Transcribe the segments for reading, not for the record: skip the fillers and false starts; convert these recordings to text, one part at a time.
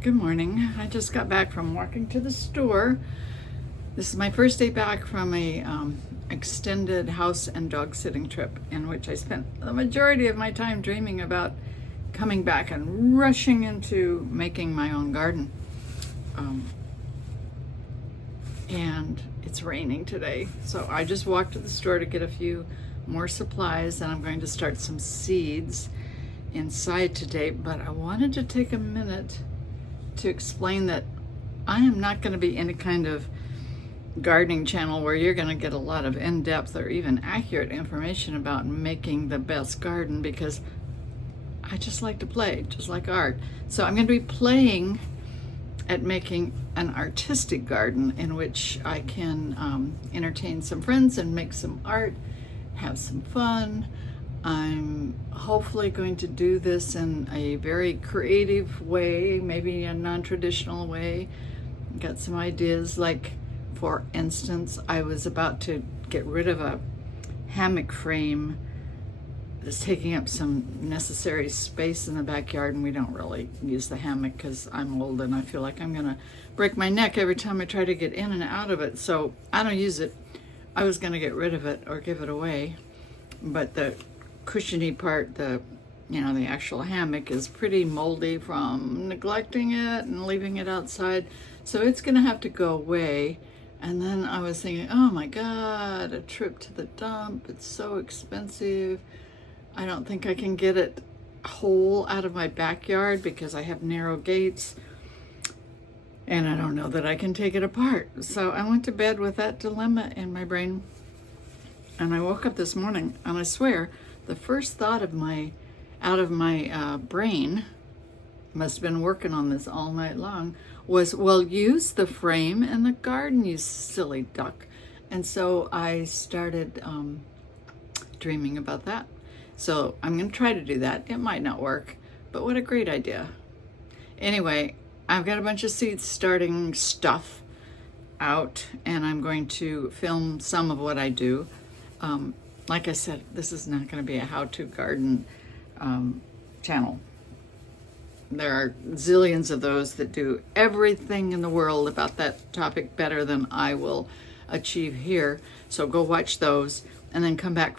Good morning. I just got back from walking to the store. This is my first day back from a extended house and dog sitting trip in which I spent the majority of my time dreaming about coming back and rushing into making my own garden. And it's raining today, so I just walked to the store to get a few more supplies, and I'm going to start some seeds inside today. But I wanted to take a minute to explain that I am not going to be any kind of gardening channel where you're going to get a lot of in-depth or even accurate information about making the best garden, because I just like to play, just like art. So I'm going to be playing at making an artistic garden in which I can entertain some friends and make some art, have some fun. I'm hopefully going to do this in a very creative way, maybe a non-traditional way. Got some ideas, like for instance, I was about to get rid of a hammock frame that's taking up some necessary space in the backyard, and we don't really use the hammock because I'm old and I feel like I'm gonna break my neck every time I try to get in and out of it, so I don't use it. I was gonna get rid of it or give it away, but the cushiony part, the actual hammock, is pretty moldy from neglecting it and leaving it outside, so it's gonna have to go away. And then I was thinking, oh my God, a trip to the dump, it's so expensive. I don't think I can get it whole out of my backyard because I have narrow gates, and I don't know that I can take it apart. So I went to bed with that dilemma in my brain, and I woke up this morning, and I swear the first thought of out of my brain, must have been working on this all night long, was, well, use the frame in the garden, you silly duck. And so I started dreaming about that. So I'm going to try to do that. It might not work, but what a great idea. Anyway, I've got a bunch of seeds starting stuff out, and I'm going to film some of what I do. Like I said, this is not going to be a how-to garden channel. There are zillions of those that do everything in the world about that topic better than I will achieve here. So go watch those and then come back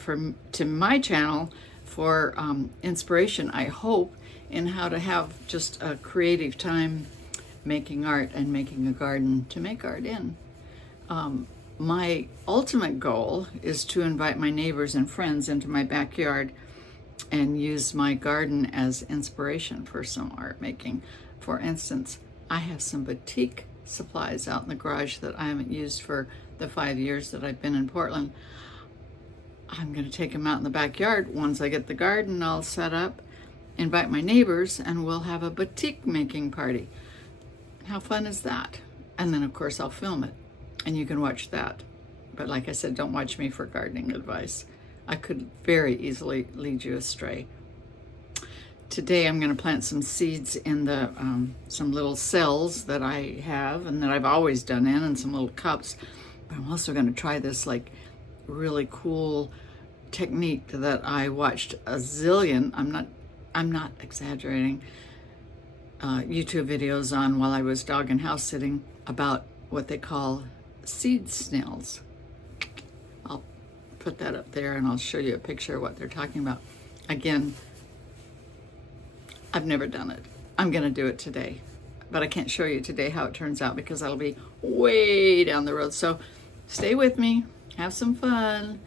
to my channel for inspiration, I hope, in how to have just a creative time making art and making a garden to make art in. My ultimate goal is to invite my neighbors and friends into my backyard and use my garden as inspiration for some art making. For instance, I have some batik supplies out in the garage that I haven't used for the 5 years that I've been in Portland. I'm going to take them out in the backyard. Once I get the garden all set up, invite my neighbors, and we'll have a batik making party. How fun is that? And then of course I'll film it, and you can watch that. But like I said, don't watch me for gardening advice. I could very easily lead you astray. Today I'm going to plant some seeds in the some little cells that I have and that I've always done in, and some little cups. But I'm also going to try this like really cool technique that I watched a zillion, I'm not exaggerating, YouTube videos on while I was dog and house sitting about what they call seed snails. I'll put that up there and I'll show you a picture of what they're talking about. Again, I've never done it. I'm gonna do it today, but I can't show you today how it turns out because that'll be way down the road. So stay with me, have some fun.